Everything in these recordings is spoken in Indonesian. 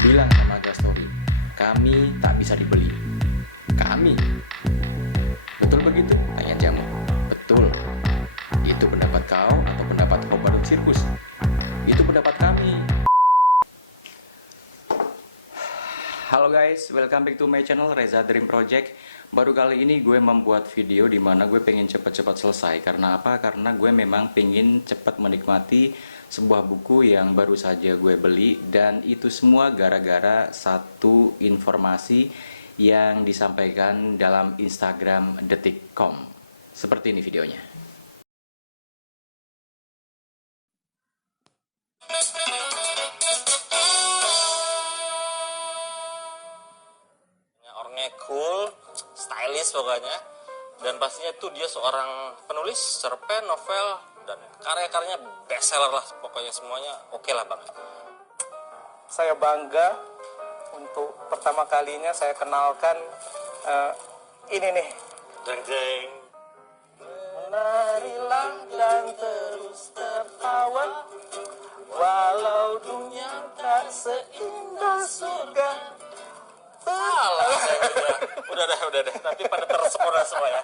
bilang sama Gastory, kami tak bisa dibeli. Kami? Betul begitu? Tanya Jamur. Betul. Itu pendapat kau atau pendapat Hobart Sirkus? Itu pendapat kami. Halo guys, welcome back to my channel Reza Dream Project. Baru kali ini gue membuat video dimana gue pengen cepet-cepet selesai. Karena apa? Karena gue memang pengen cepet menikmati sebuah buku yang baru saja gue beli. Dan itu semua gara-gara satu informasi yang disampaikan dalam Instagram Detik.com. Seperti ini videonya. Orangnya cool, stylish pokoknya, dan pastinya tuh dia seorang penulis cerpen, novel, dan karya-karyanya bestseller lah, pokoknya semuanya oke lah bang. Saya bangga untuk pertama kalinya saya kenalkan ini nih. Jeng jeng. Menarilah dan terus tertawa, walau dunia tak seindah surga. Alah, udah deh, tapi pada terspona semua ya.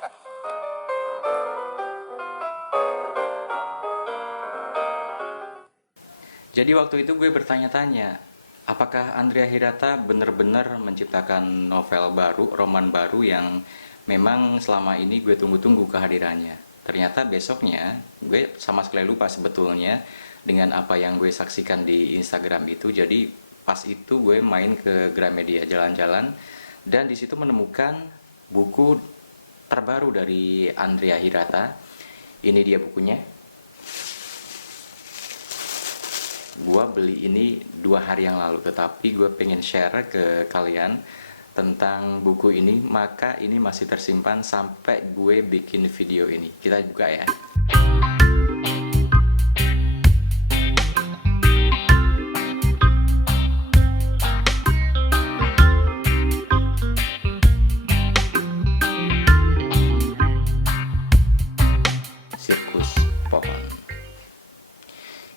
Jadi waktu itu gue bertanya-tanya, apakah Andrea Hirata benar-benar menciptakan novel baru, roman baru yang memang selama ini gue tunggu-tunggu kehadirannya. Ternyata besoknya gue sama sekali lupa sebetulnya dengan apa yang gue saksikan di Instagram itu. Jadi pas itu gue main ke Gramedia jalan-jalan dan di situ menemukan buku terbaru dari Andrea Hirata. Ini dia bukunya. Gua beli ini 2 hari yang lalu, tetapi gue pengen share ke kalian tentang buku ini, maka ini masih tersimpan sampai gue bikin video ini. Kita buka ya. Sirkus Pohon.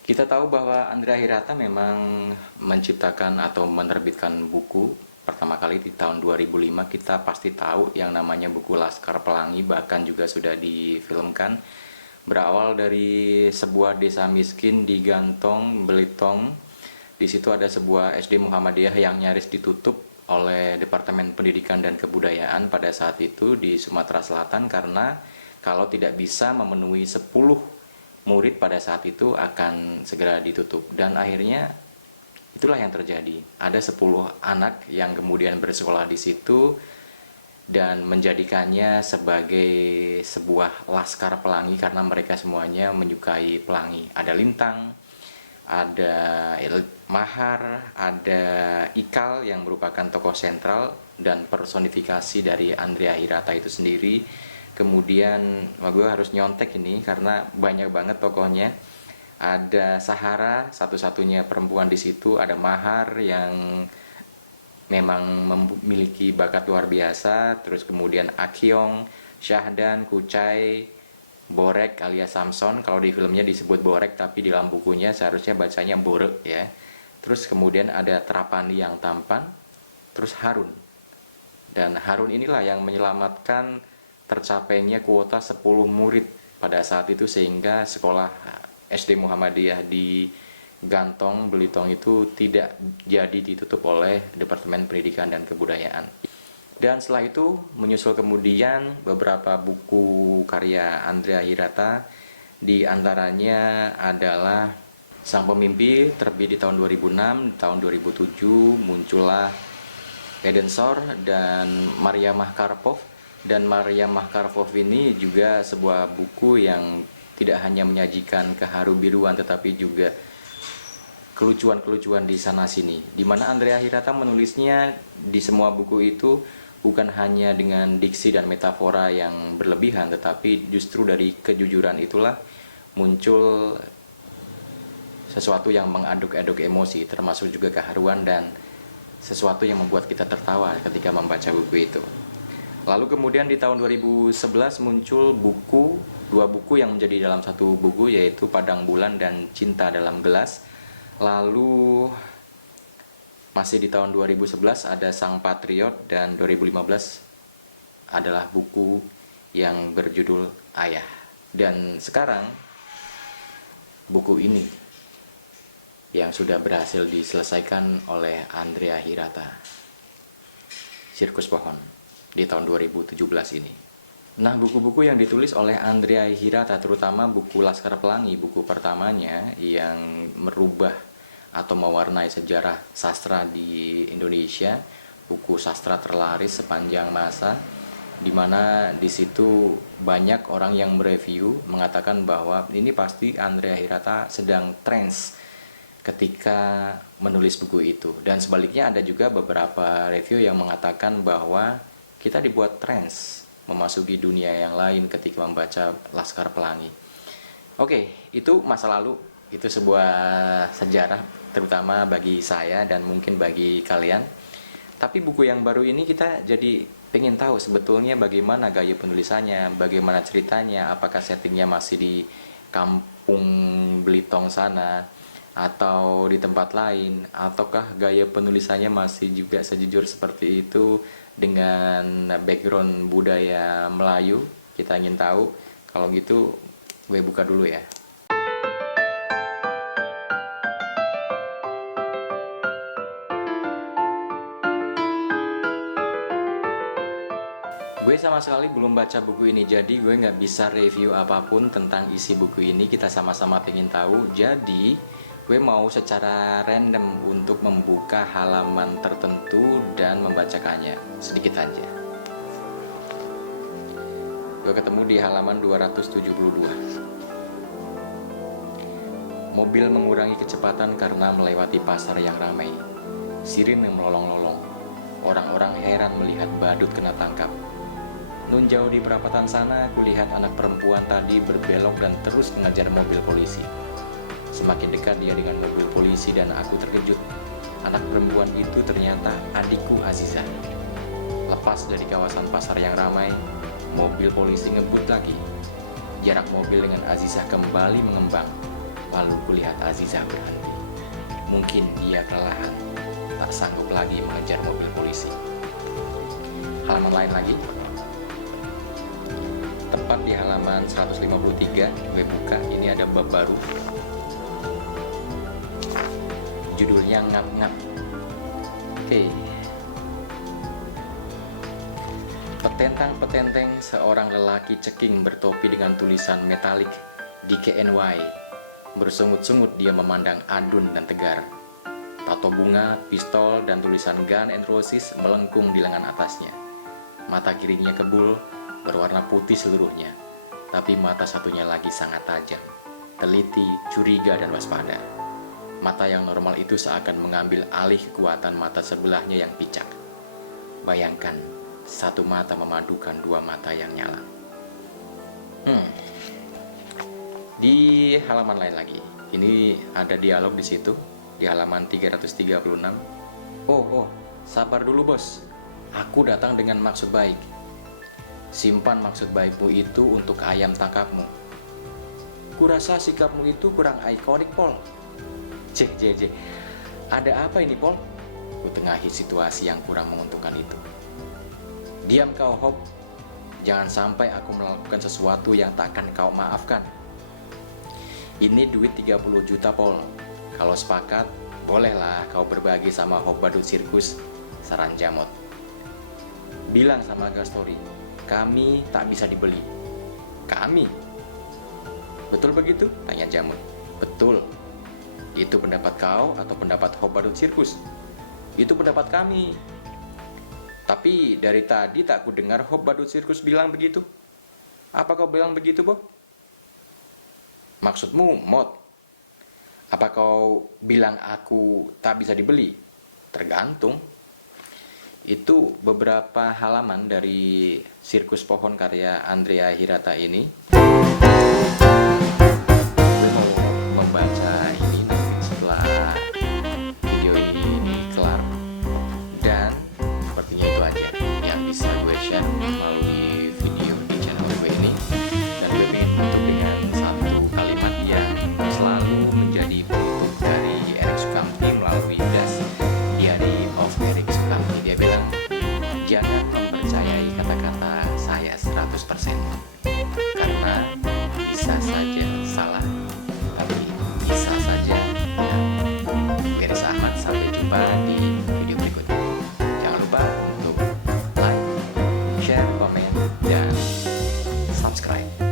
Kita tahu bahwa Andrea Hirata memang menciptakan atau menerbitkan buku pertama kali di tahun 2005. Kita pasti tahu yang namanya buku Laskar Pelangi, bahkan juga sudah difilmkan. Berawal dari sebuah desa miskin di Gantong, Belitung. Di situ ada sebuah SD Muhammadiyah yang nyaris ditutup oleh Departemen Pendidikan dan Kebudayaan pada saat itu di Sumatera Selatan karena kalau tidak bisa memenuhi 10 murid pada saat itu akan segera ditutup. Dan akhirnya itulah yang terjadi. Ada 10 anak yang kemudian bersekolah di situ dan menjadikannya sebagai sebuah laskar pelangi karena mereka semuanya menyukai pelangi. Ada Lintang, ada Mahar, ada Ikal yang merupakan tokoh sentral dan personifikasi dari Andrea Hirata itu sendiri. Kemudian gue harus nyontek ini karena banyak banget tokohnya. Ada Sahara, satu-satunya perempuan di situ. Ada Mahar yang memang memiliki bakat luar biasa. Terus kemudian Akyong, Syahdan, Kucai, Borek alias Samson. Kalau di filmnya disebut Borek, tapi di dalam bukunya seharusnya bacanya Borek ya. Terus kemudian ada Trapani yang tampan. Terus Harun. Dan Harun inilah yang menyelamatkan tercapainya kuota 10 murid pada saat itu sehingga sekolah SD Muhammadiyah di Gantong, Belitung itu tidak jadi ditutup oleh Departemen Pendidikan dan Kebudayaan. Dan setelah itu menyusul kemudian beberapa buku karya Andrea Hirata, di antaranya adalah Sang Pemimpi terbit di tahun 2006, tahun 2007 muncullah Eden Sor dan Maria Mahkarpov. Dan Maria Mahkarpov ini juga sebuah buku yang tidak hanya menyajikan keharu biruan tetapi juga kelucuan-kelucuan di sana sini. Di mana Andrea Hirata menulisnya di semua buku itu bukan hanya dengan diksi dan metafora yang berlebihan, tetapi justru dari kejujuran itulah muncul sesuatu yang mengaduk-aduk emosi, termasuk juga keharuan dan sesuatu yang membuat kita tertawa ketika membaca buku itu. Lalu kemudian di tahun 2011 muncul dua buku yang menjadi dalam satu buku, yaitu Padang Bulan dan Cinta dalam Gelas. Lalu Masih di tahun 2011 ada Sang Patriot, dan 2015 adalah buku yang berjudul Ayah. Dan sekarang buku ini yang sudah berhasil diselesaikan oleh Andrea Hirata, Sirkus Pohon, di tahun 2017 ini. Nah, buku-buku yang ditulis oleh Andrea Hirata, terutama buku Laskar Pelangi, buku pertamanya yang merubah atau mewarnai sejarah sastra di Indonesia, buku sastra terlaris sepanjang masa, di mana di situ banyak orang yang mereview mengatakan bahwa ini pasti Andrea Hirata sedang trends ketika menulis buku itu. Dan sebaliknya ada juga beberapa review yang mengatakan bahwa kita dibuat trends memasuki dunia yang lain ketika membaca Laskar Pelangi. Oke, itu masa lalu, itu sebuah sejarah terutama bagi saya dan mungkin bagi kalian. Tapi buku yang baru ini kita jadi pengen tahu sebetulnya bagaimana gaya penulisannya, bagaimana ceritanya, apakah settingnya masih di kampung Belitung sana atau di tempat lain, ataukah gaya penulisannya masih juga sejujur seperti itu dengan background budaya Melayu. Kita ingin tahu. Kalau gitu gue buka dulu ya. Gue sama sekali belum baca buku ini, jadi gue nggak bisa review apapun tentang isi buku ini. Kita sama-sama pengen tahu, jadi gue mau secara random untuk membuka halaman tertentu dan membacakannya sedikit aja. Gue ketemu di halaman 272. Mobil mengurangi kecepatan karena melewati pasar yang ramai. Sirine melolong-lolong. Orang-orang heran melihat badut kena tangkap. Nun jauh di perapatan sana, kulihat anak perempuan tadi berbelok dan terus mengejar mobil polisi. Semakin dekat dia dengan mobil polisi dan aku terkejut. Anak perempuan itu ternyata adikku Aziza. Lepas dari kawasan pasar yang ramai, mobil polisi ngebut lagi. Jarak mobil dengan Aziza kembali mengembang. Lalu kulihat Aziza berhenti. Mungkin dia kelelahan, tak sanggup lagi mengejar mobil polisi. Halaman lain lagi. Tepat di halaman 153, gue buka, ini ada bab baru. Judulnya Ngap-Ngap. Oke. Petentang-petenteng seorang lelaki ceking bertopi dengan tulisan metalik DKNY. Bersungut-sungut dia memandang adun dan tegar. Tato bunga, pistol, dan tulisan Gun and Roses melengkung di lengan atasnya. Mata kirinya kebul, berwarna putih seluruhnya. Tapi mata satunya lagi sangat tajam, teliti, curiga, dan waspada. Mata yang normal itu seakan mengambil alih kekuatan mata sebelahnya yang picak. Bayangkan, satu mata memadukan dua mata yang nyala. Di halaman lain lagi, ini ada dialog di situ, di halaman 336. Oh, sabar dulu bos. Aku datang dengan maksud baik. Simpan maksud baikmu itu untuk ayam tangkapmu. Kurasa sikapmu itu kurang ikonik, Pol. Cek. Ada apa ini, Pol? Kutengahi situasi yang kurang menguntungkan itu. Diam kau, Hop. Jangan sampai aku melakukan sesuatu yang takkan kau maafkan. Ini duit 30 juta, Pol. Kalau sepakat, bolehlah kau berbagi sama Hop Badut Sirkus, saran Jamot. Bilang sama Gastori, kami tak bisa dibeli. Kami? Betul begitu? Tanya Jamut. Betul. Itu pendapat kau atau pendapat Hop Badut Sirkus? Itu pendapat kami. Tapi dari tadi tak ku dengar Hop Badut Sirkus bilang begitu. Apa kau bilang begitu, Bob? Maksudmu, Mot? Apa kau bilang aku tak bisa dibeli? Tergantung. Itu beberapa halaman dari Sirkus Pohon karya Andrea Hirata ini. Gue mau membaca ini nanti setelah video ini kelar. Dan sepertinya itu aja yang bisa gue share melalui video di channel gue ini. Dan gue ingin tutup dengan satu kalimat yang selalu menjadi penutup dari Erik Sukamti melalui das Diari karena bisa saja salah, tapi bisa saja benar. Beres Ahmad, sampai jumpa di video berikutnya. Jangan lupa untuk like, share, komen, dan subscribe.